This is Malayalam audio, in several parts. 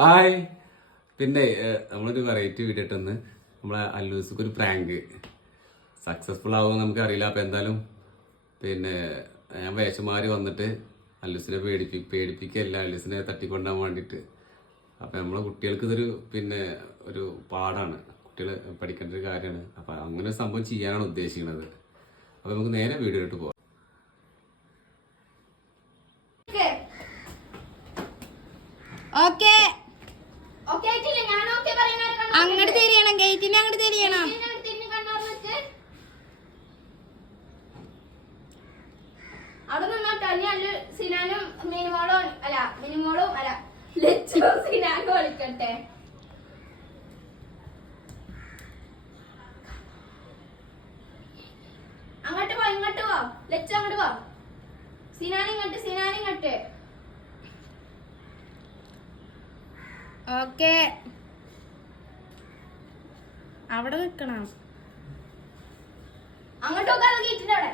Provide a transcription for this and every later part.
ഹായ്. പിന്നെ നമ്മളൊരു വെറൈറ്റി വീഡിയോ ഇട്ടെന്ന് നമ്മളെ അല്ലൂസ്ക്ക് ഒരു പ്രാങ്ക് സക്സസ്ഫുൾ ആവുമെന്ന് നമുക്കറിയില്ല. അപ്പം എന്തായാലും പിന്നെ ഞാൻ വേഷം മാറി വന്നിട്ട് അല്ലൂസിനെ പേടിപ്പിക്കുകയല്ല, അല്ലൂസിനെ തട്ടിക്കൊണ്ടാൻ വേണ്ടിയിട്ട്. അപ്പം നമ്മളെ കുട്ടികൾക്ക് ഇതൊരു പിന്നെ ഒരു പാടാണ്, കുട്ടികൾ പഠിക്കേണ്ട ഒരു കാര്യമാണ്. അപ്പം അങ്ങനെ ഒരു സംഭവം ചെയ്യാനാണ് ഉദ്ദേശിക്കുന്നത്. അപ്പം നമുക്ക് നേരെ വീഡിയോ ഇട്ട് പോകാം. അങ്ങോട്ട് തിരിയണം, ഗേറ്റിന് അങ്ങോട്ട് തിരിയണം. അവിടെ നിന്നോട്ടോ. ഞാൻ സിനാനും മിനിമോളും അല്ല ലച്ചും സിനാനും കളിക്കട്ടെ. അങ്ങോട്ട് പോ, ഇങ്ങോട്ട് പോ. ലച്ചു അങ്ങോട്ട് പോ. സിനാനിങ്ങോട്ട്. ഓക്കെ, അവിടെ നിക്കണം. അങ്ങോട്ട് നോക്കാതെ ഗേറ്റിന്റെ അവിടെ.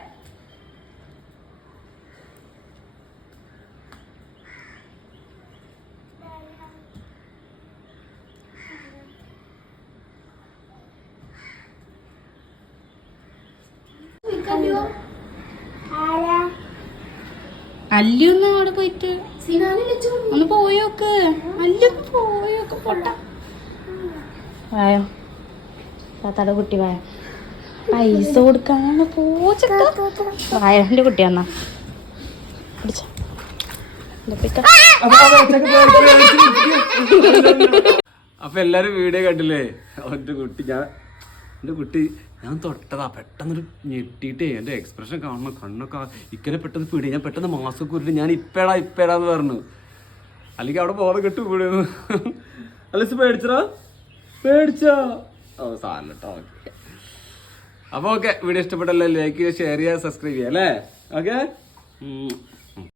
അല്ലൊന്ന് അവിടെ പോയിട്ട് ഒന്ന് പോയോക്ക്. അല്ലൊന്ന് പോയോക്ക്. പൊട്ട വായോ താത്താടെ കുട്ടി വായ. പൈസ കൊടുക്കാണ് പോച്ചട്ട. വായ എന്റെ കുട്ടി വന്നാ പിടിച്ച. അപ്പൊ എല്ലാരും വീഡിയോ കണ്ടില്ലേ? എന്റെ കുട്ടി ഞാൻ തൊട്ടതാ, പെട്ടെന്നൊരു ഞെട്ടിയിട്ടേ എന്റെ എക്സ്പ്രഷൻ കാണണം, കണ്ണൊക്കെ ഇക്കനെ പെട്ടെന്ന് പിടി. ഞാൻ പെട്ടെന്ന് മാസ്ക് ഉരുട്ടി ഞാൻ ഇപ്പേടാന്ന് പറഞ്ഞു, അല്ലെങ്കിൽ അവിടെ ബോധം കെട്ടു വീടുന്നു. അലസ് പേടിച്ചോ? ഓ സാരട്ടോ. അപ്പൊ ഓക്കെ, വീഡിയോ ഇഷ്ടപ്പെട്ടല്ലേ? ലൈക്ക് ചെയ്യുക, ഷെയർ ചെയ്യുക, സബ്സ്ക്രൈബ് ചെയ്യുക അല്ലേ? ഓക്കെ.